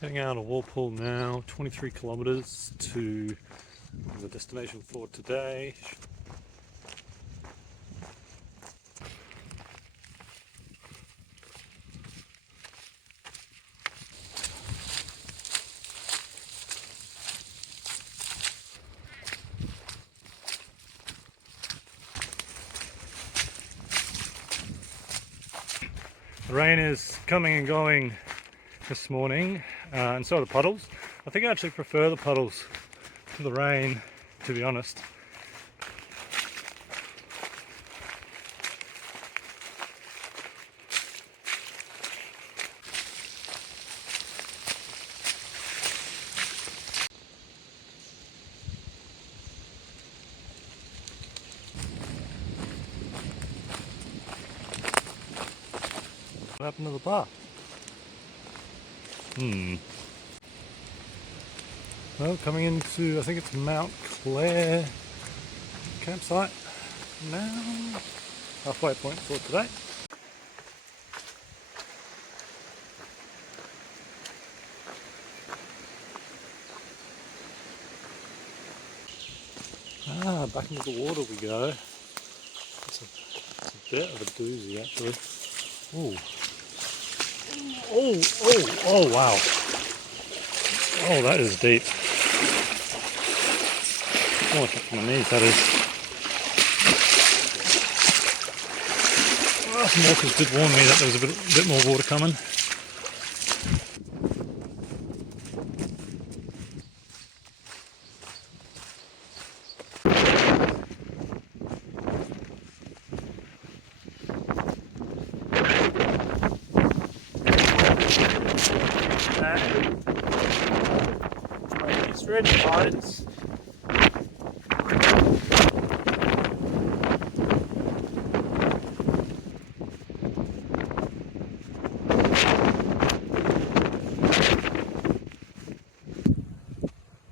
Heading out of Walpole now, 23 kilometres to the destination for today. The rain is coming and going this morning, and so are the puddles. I think I actually prefer the puddles to the rain, to be honest. What happened to the path? Well, coming into, I think it's Mount Clare campsite now. Halfway point for today. Back into the water we go. It's a bit of a doozy actually. Ooh. Oh, wow. Oh, that is deep. Almost up to my knees, that is. Well, some walkers did warn me that there was a bit more water coming. It's red tides. I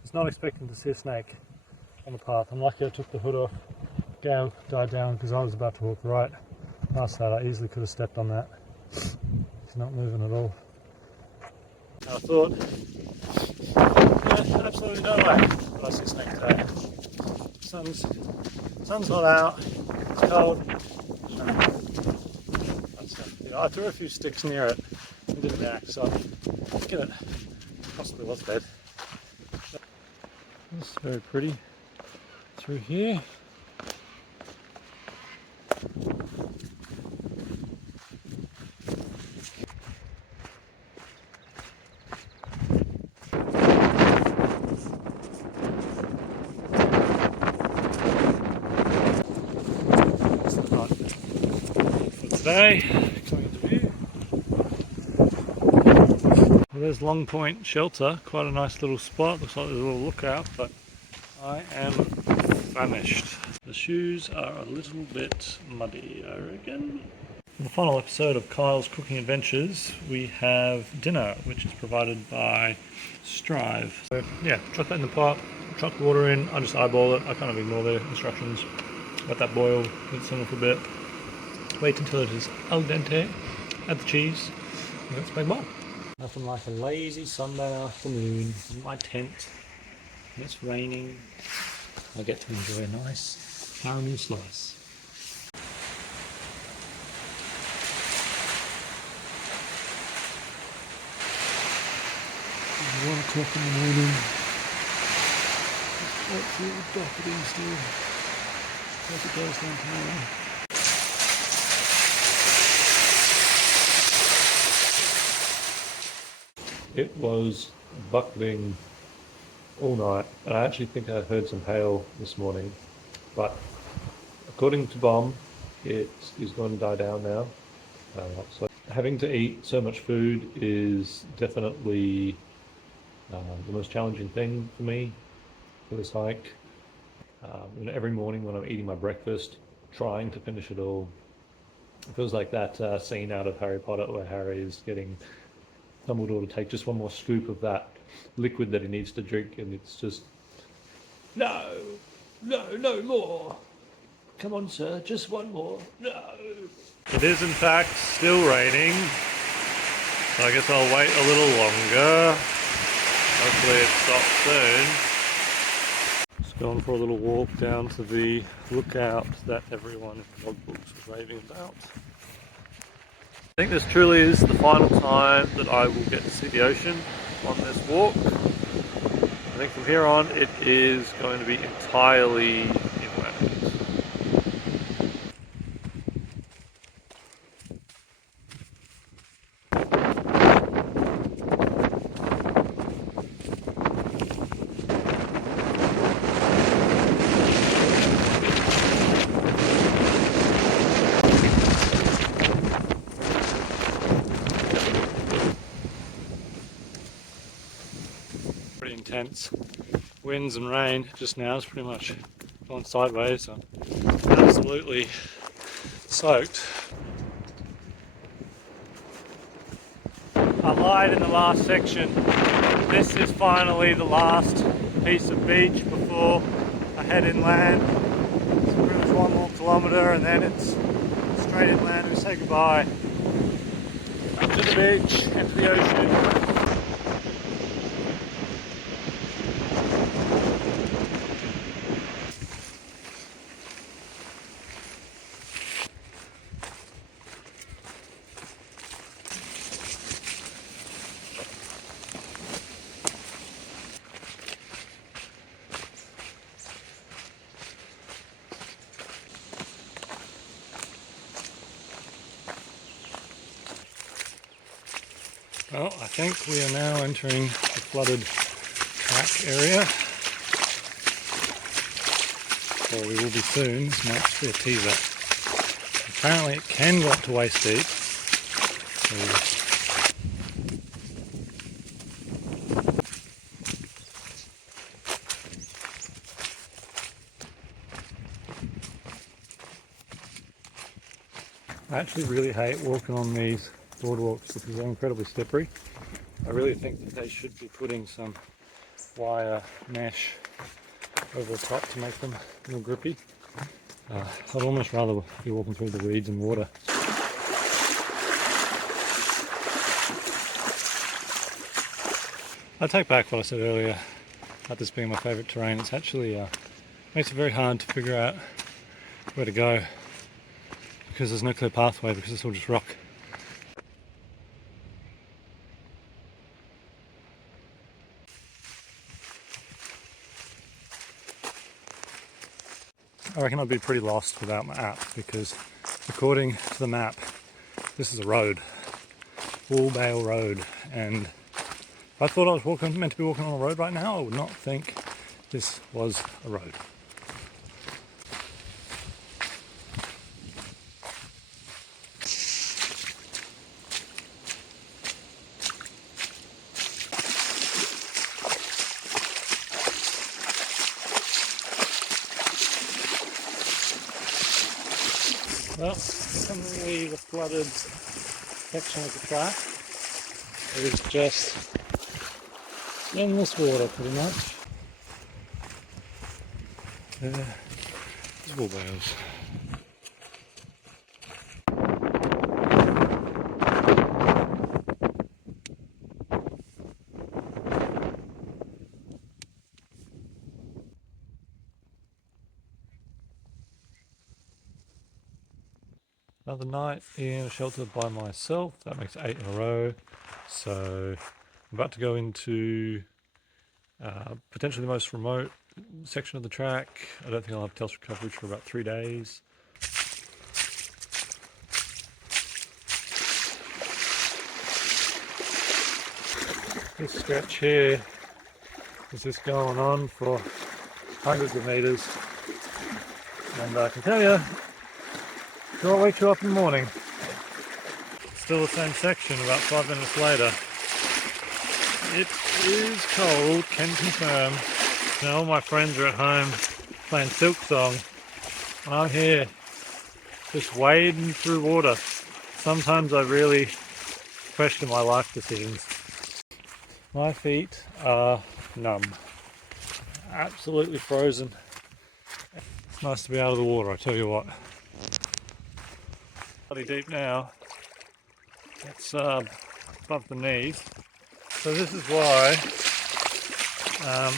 was not expecting to see a snake on the path. I'm lucky I took the hood off. Gale died down because I was about to walk right past that. I easily could have stepped on that. It's not moving at all. I thought, yeah, absolutely no way that I see a snake today. Sun's not out, it's cold. I threw a few sticks near it and didn't act, so I think it possibly was dead. It's very pretty through here. Today, coming into view. Well, there's Long Point Shelter, quite a nice little spot. Looks like there's a little lookout, but I am famished. The shoes are a little bit muddy, I reckon. In the final episode of Kyle's Cooking Adventures, we have dinner, which is provided by Strive. So yeah, chuck that in the pot, chuck the water in, I just eyeball it, I kind of ignore the instructions. Let that boil, let it simmer for a bit. Wait until it is al dente, add the cheese, and let's make more. Nothing like a lazy Sunday afternoon in my tent. And it's raining. I get to enjoy a nice caramel slice. 1 o'clock in the morning. It's absolutely bucketing still. Hope it goes down tomorrow. It was bucketing all night, and I actually think I heard some hail this morning, but according to Bomb, it is going to die down now. So having to eat so much food is definitely the most challenging thing for me for this hike. Every morning when I'm eating my breakfast, trying to finish it all, it feels like that scene out of Harry Potter where Harry is getting Dumbledore to take just one more scoop of that liquid that he needs to drink, and it's just, no more. Come on, sir, just one more. No. It is in fact still raining. So I guess I'll wait a little longer. Hopefully it stops soon. Just going for a little walk down to the lookout that everyone in the logbooks was raving about. I think this truly is the final time that I will get to see the ocean on this walk. I think from here on it is going to be entirely inland. Pretty intense winds and rain just now. It's pretty much gone sideways. So I'm absolutely soaked. I lied in the last section. This is finally the last piece of beach before I head inland. It's pretty much 1 more kilometre and then it's straight inland. We say goodbye to the beach and to the ocean. Well, I think we are now entering the flooded track area. Or we will be soon. This might just be a teaser. Apparently it can go up to waist deep. I actually really hate walking on these boardwalks because they're incredibly slippery. I really think that they should be putting some wire mesh over the top to make them more grippy. I'd almost rather be walking through the weeds and water. I take back what I said earlier about this being my favourite terrain. It's actually makes it very hard to figure out where to go because there's no clear pathway because it's all just rock. I reckon I'd be pretty lost without my app because according to the map this is a road, Walpole Road, and if I thought I was meant to be walking on a road right now I would not think this was a road. Well, definitely the flooded section of the track. It is just endless water pretty much. There's wheelbarrows. Another night in a shelter by myself. That makes 8 in a row. So I'm about to go into potentially the most remote section of the track. I don't think I'll have Telstra coverage for about 3 days. This stretch here is just going on for hundreds of meters. And I can tell you, don't wake you up in the morning. Still the same section about 5 minutes later. It is cold, can confirm. Now all my friends are at home playing Silk Song and I'm here just wading through water. Sometimes I really question my life decisions. My feet are numb. Absolutely frozen. It's nice to be out of the water, I tell you what. Bloody deep now. It's above the knees. So this is why I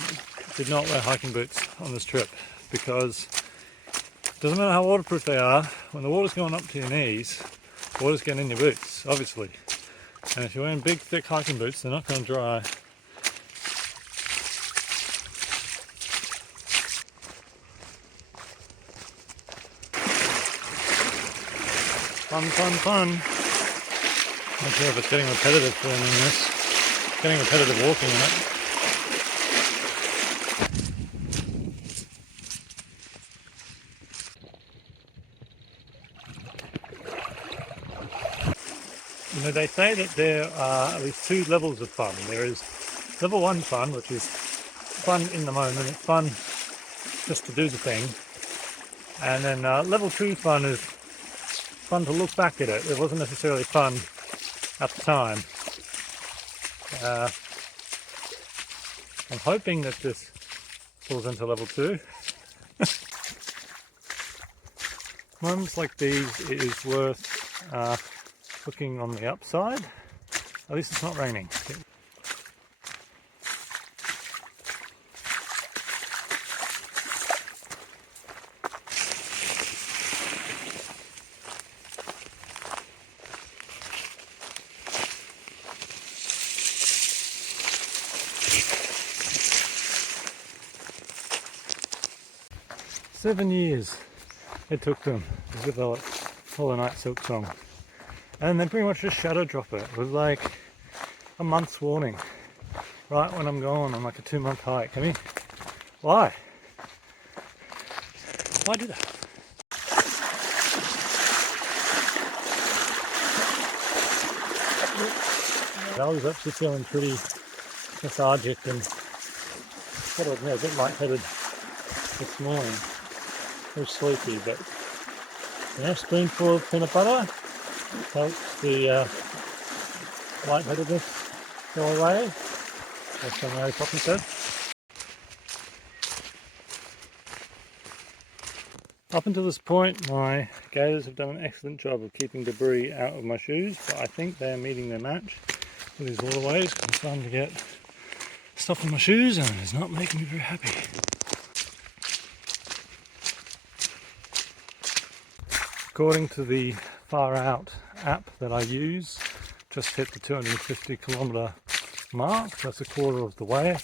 did not wear hiking boots on this trip, because it doesn't matter how waterproof they are, when the water's going up to your knees, the water's getting in your boots, obviously. And if you're wearing big, thick hiking boots, they're not going to dry. Fun, fun, fun. Not sure if it's getting repetitive filming this. Getting repetitive walking in it. You know, they say that there are at least two levels of fun. There is level 1 fun, which is fun in the moment. It's fun just to do the thing. And then level 2 fun is fun to look back at it. It wasn't necessarily fun at the time. I'm hoping that this falls into level 2. Moments like these, it is worth looking on the upside. At least it's not raining. 7 years it took them to develop Hollow Night Silk Song. And they pretty much just shadow drop it. It was like a month's warning. Right when I'm going on like a 2-month hike. I mean, why? Why do that? I was actually feeling pretty lethargic and sort of, a bit lightheaded this morning. Very sleepy, but a spoonful of peanut butter helps the lightheadedness go away, as Mary Poppins said. Up until this point, my gaiters have done an excellent job of keeping debris out of my shoes, but I think they're meeting their match with these waterways. I'm starting to get stuff in my shoes and it's not making me very happy. According to the Far Out app that I use, just hit the 250 kilometre mark. That's a quarter of the way.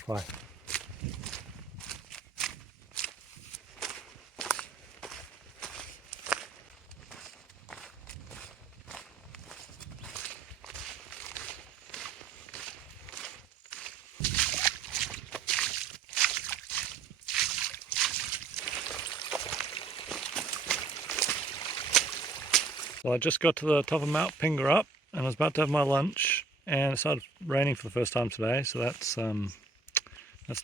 So I just got to the top of Mount Pingerup and I was about to have my lunch, and it started raining for the first time today, so that's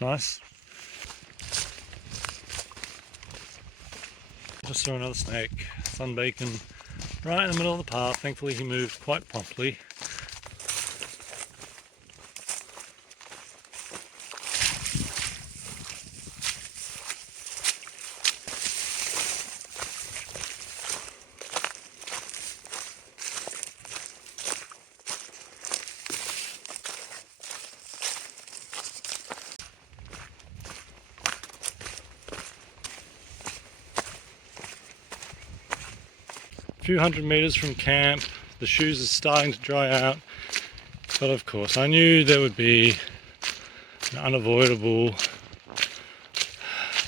nice. Just saw another snake sunbaking right in the middle of the path. Thankfully he moved quite promptly. A few hundred meters from camp, the shoes are starting to dry out, but of course I knew there would be an unavoidable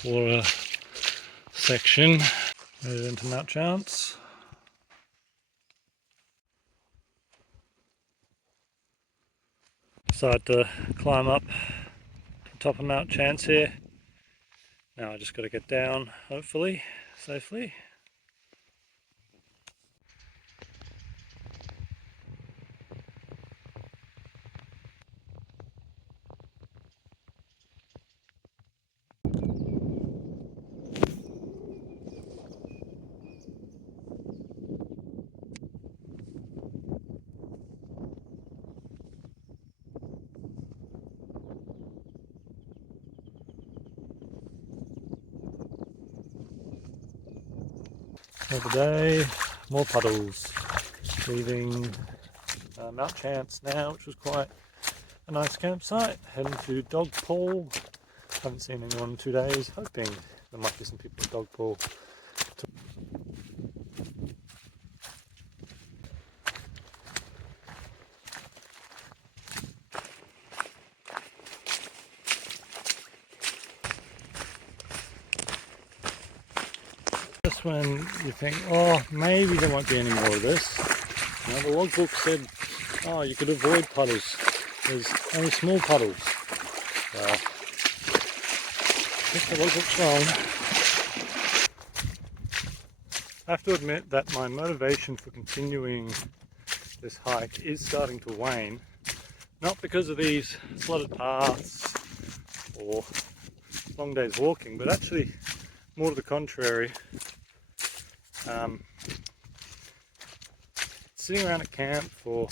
water section. Headed into Mount Chance. Decided to climb up the top of Mount Chance here. Now I just got to get down, hopefully, safely. Another day, more puddles, leaving Mount Chance now, which was quite a nice campsite. Heading to Walpole. Haven't seen anyone in 2 days, hoping there might be some people at Walpole. Just when you think, oh, maybe there won't be any more of this. Now, the logbook said, oh, you could avoid puddles. There's only small puddles. Well, I think the logbook's wrong. I have to admit that my motivation for continuing this hike is starting to wane. Not because of these flooded paths or long days walking, but actually more to the contrary. Sitting around at camp for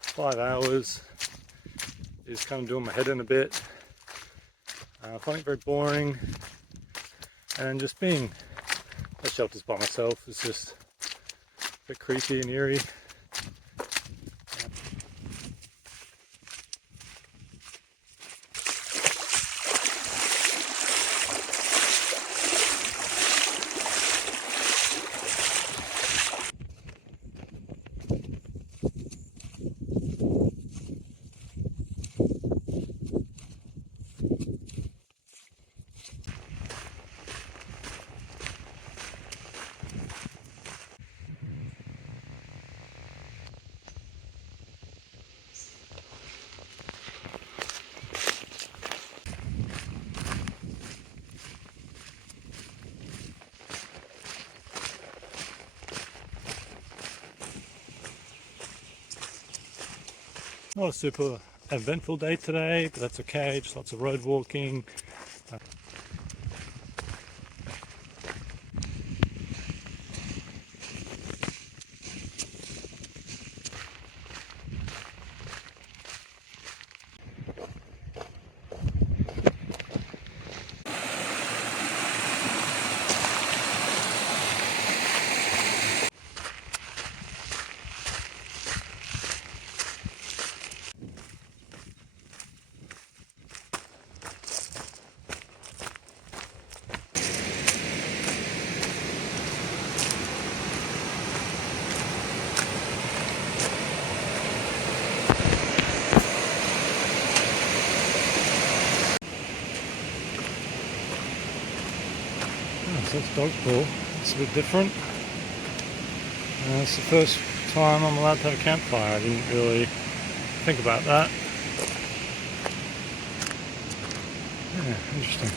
5 hours is kind of doing my head in a bit. I find it very boring, and just being at shelters by myself is just a bit creepy and eerie. Not a super eventful day today, but that's okay, just lots of road walking. So that's Walpole. It's a bit different. It's the first time I'm allowed to have a campfire. I didn't really think about that. Yeah, interesting.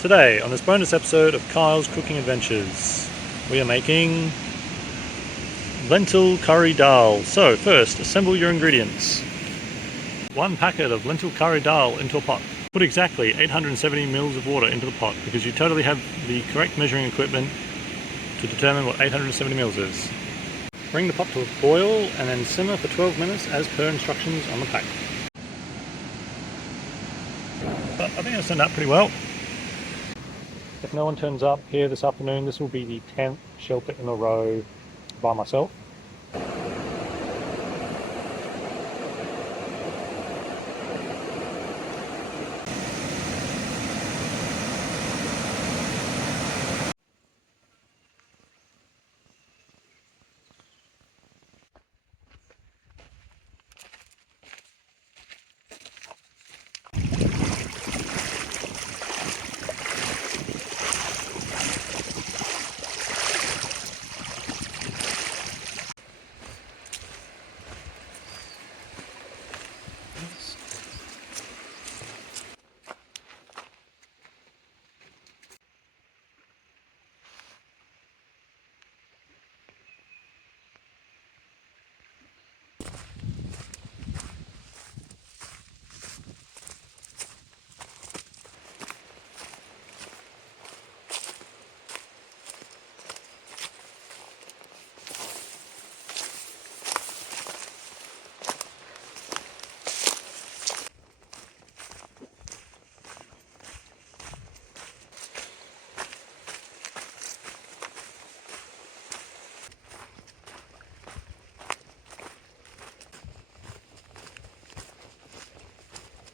Today, on this bonus episode of Kyle's Cooking Adventures, we are making lentil curry dal. So first, assemble your ingredients. 1 packet of lentil curry dal into a pot. Put exactly 870 mils of water into the pot because you totally have the correct measuring equipment to determine what 870 mils is. Bring the pot to a boil and then simmer for 12 minutes as per instructions on the pack. But I think it's turned out pretty well. If no one turns up here this afternoon, this will be the 10th shelter in a row by myself.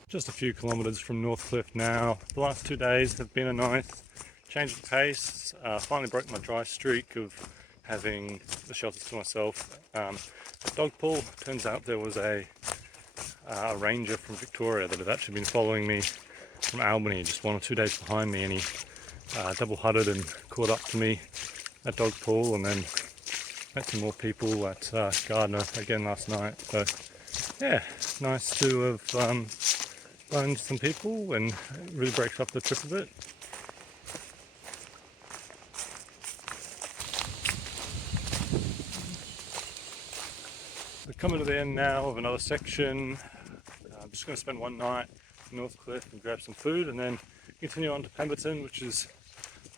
Just a few kilometres from Northcliffe now. The last 2 days have been a nice change of pace. Finally broke my dry streak of having the shelters to myself. At Dogpool, turns out there was a ranger from Victoria that had actually been following me from Albany, just 1 or 2 days behind me, and he double-hutted and caught up to me at Dogpool, and then met some more people at Gardner again last night. So yeah, nice to have phoned some people, and it really breaks up the trip a bit. We're coming to the end now of another section. I'm just going to spend one night in Northcliffe and grab some food, and then continue on to Pemberton, which is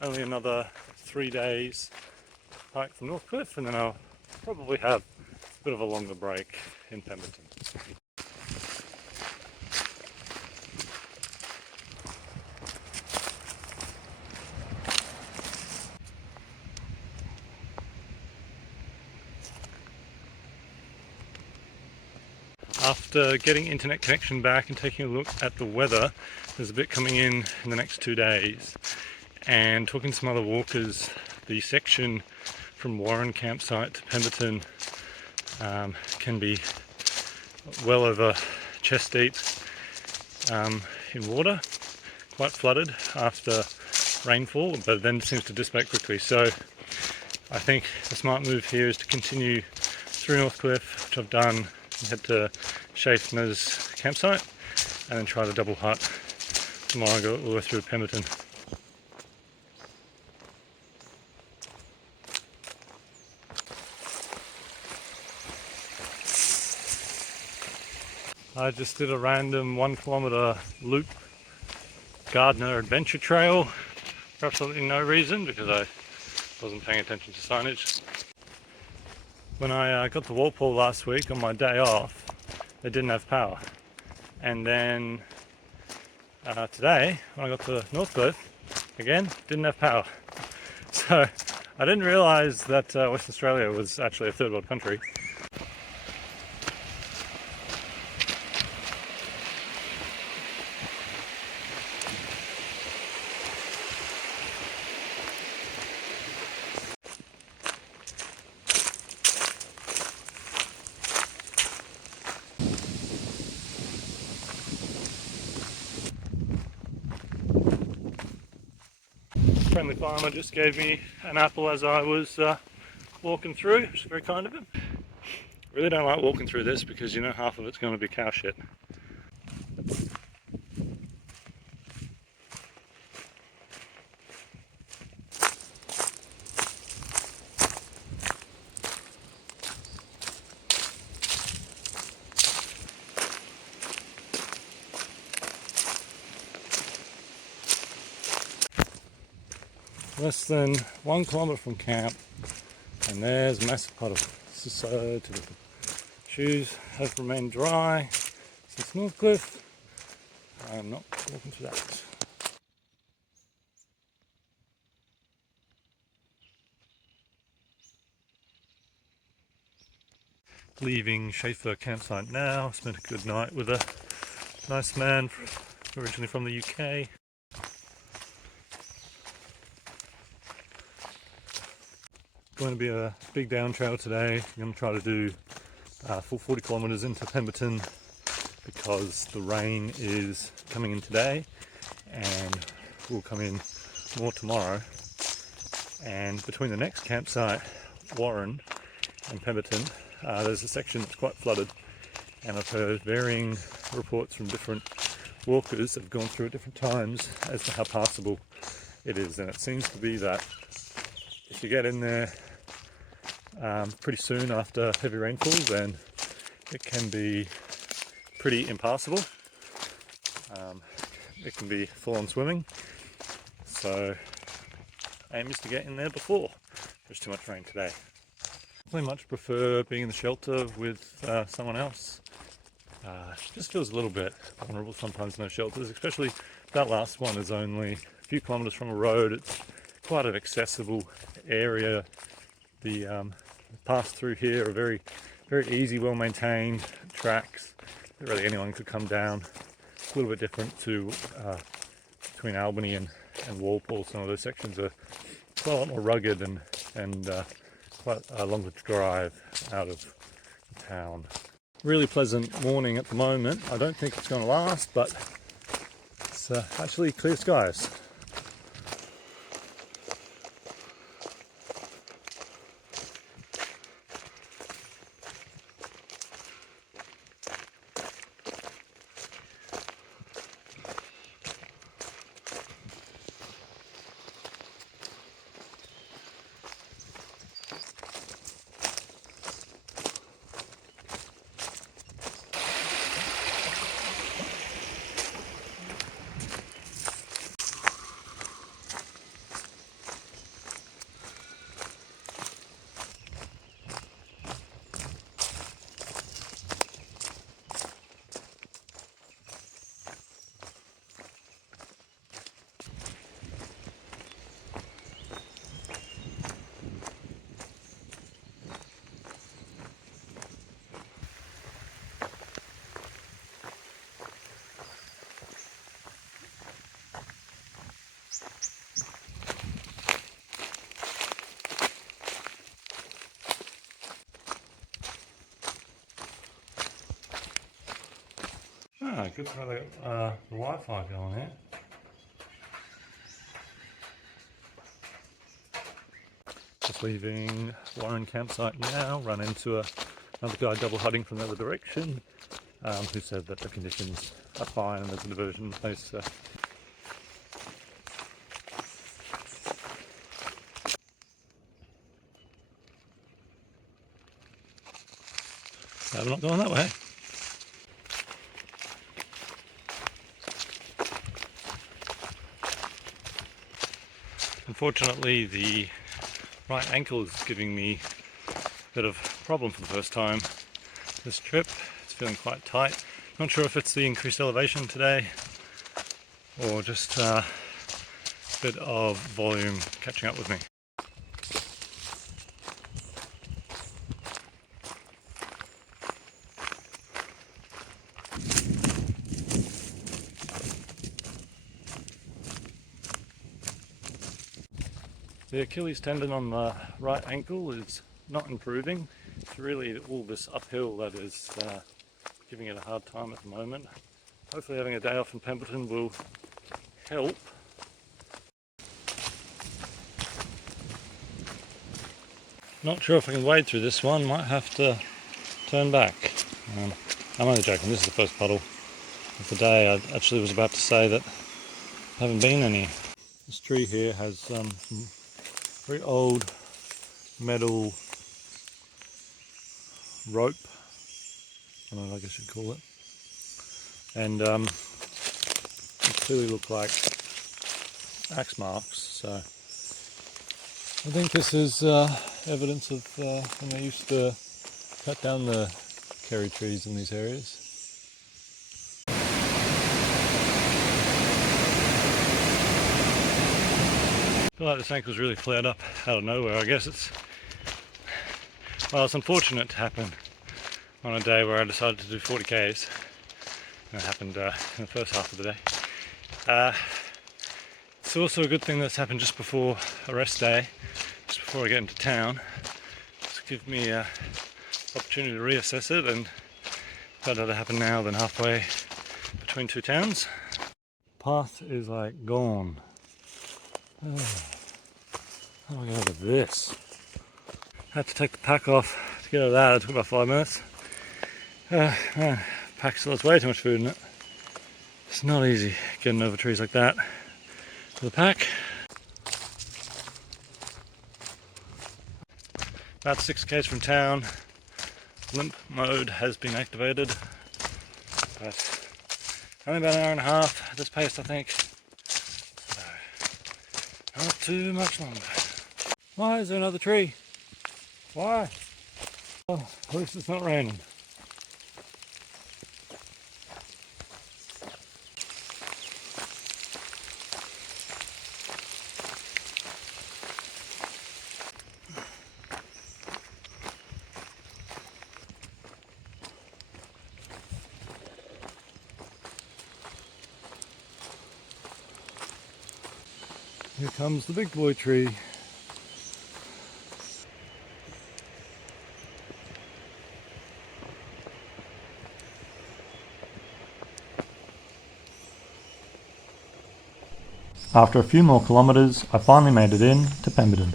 only another 3 days hike from Northcliffe, and then I'll probably have a bit of a longer break in Pemberton. After getting internet connection back and taking a look at the weather, there's a bit coming in the next 2 days, and talking to some other walkers, the section from Warren campsite to Pemberton can be well over chest deep in water, quite flooded after rainfall, but then seems to dissipate quickly. So I think the smart move here is to continue through Northcliffe, which I've done, and head to Schaffner's campsite, and then try to double hut tomorrow, go all the way through Pemberton. I just did a random 1 kilometre loop Gardner adventure trail for absolutely no reason, because I wasn't paying attention to signage. When I got to Walpole last week on my day off, they didn't have power. And then today, when I got to Northcliffe, again, didn't have power. So I didn't realise that Western Australia was actually a third world country. Friendly farmer just gave me an apple as I was walking through, which is very kind of him. Really don't like walking through this because you know half of it's going to be cow shit. Less than 1 kilometre from camp, and there's a massive puddle. This is so typical. Shoes have remained dry since Northcliffe. I'm not walking through that. Leaving Schaefer campsite now. Spent a good night with a nice man originally from the UK. Going to be a big down trail today. I'm going to try to do full 40 kilometres into Pemberton because the rain is coming in today and will come in more tomorrow. And between the next campsite, Warren, and Pemberton, there's a section that's quite flooded, and I've heard varying reports from different walkers that have gone through at different times as to how passable it is. And it seems to be that if you get in there pretty soon after heavy rainfall, then it can be pretty impassable. It can be full-on swimming, so aim is to get in there before there's too much rain today. I much prefer being in the shelter with someone else. It just feels a little bit vulnerable sometimes in those shelters, especially that last one is only a few kilometres from a road. It's quite an accessible area. The paths through here are very easy, well maintained tracks that really anyone could come down a little bit different to between Albany and Walpole. Some of those sections are quite a lot more rugged and quite longer to drive out of town. Really pleasant morning at the moment. I don't think it's going to last, but it's actually clear skies. Ah, good to have the Wi-Fi going here. Just leaving Warren campsite now, run into another guy double hutting from the other direction, who said that the conditions are fine and there's a diversion place. I'm not going that way. Unfortunately, the right ankle is giving me a bit of a problem for the first time this trip. It's feeling quite tight. Not sure if it's the increased elevation today or just a bit of volume catching up with me. The Achilles tendon on the right ankle is not improving. It's really all this uphill that is giving it a hard time at the moment. Hopefully having a day off in Pemberton will help. Not sure if I can wade through this one, might have to turn back. I'm only joking, this is the first puddle of the day. I actually was about to say that there haven't been any. This tree here has some very old metal rope, I don't know, I guess you'd call it, and it clearly look like axe marks, so I think this is evidence of when they used to cut down the cherry trees in these areas. I feel like this ankle's really flared up out of nowhere. I guess it's unfortunate to happen on a day where I decided to do 40 k's. And it happened in the first half of the day. It's also a good thing that's happened just before a rest day, just before I get into town. Just give me an opportunity to reassess it, and better to happen now than halfway between two towns. Path is like gone. How do I get out of this? Had to take the pack off to get out of that. It took about 5 minutes. Man, pack still has way too much food in it. It's not easy getting over trees like that with a pack. About 6 k's from town. Limp mode has been activated. But only about an hour and a half at this pace, I think. So, not too much longer. Why is there another tree? Why? Oh, at least it's not raining. Here comes the big boy tree. After a few more kilometres, I finally made it in to Pemberton.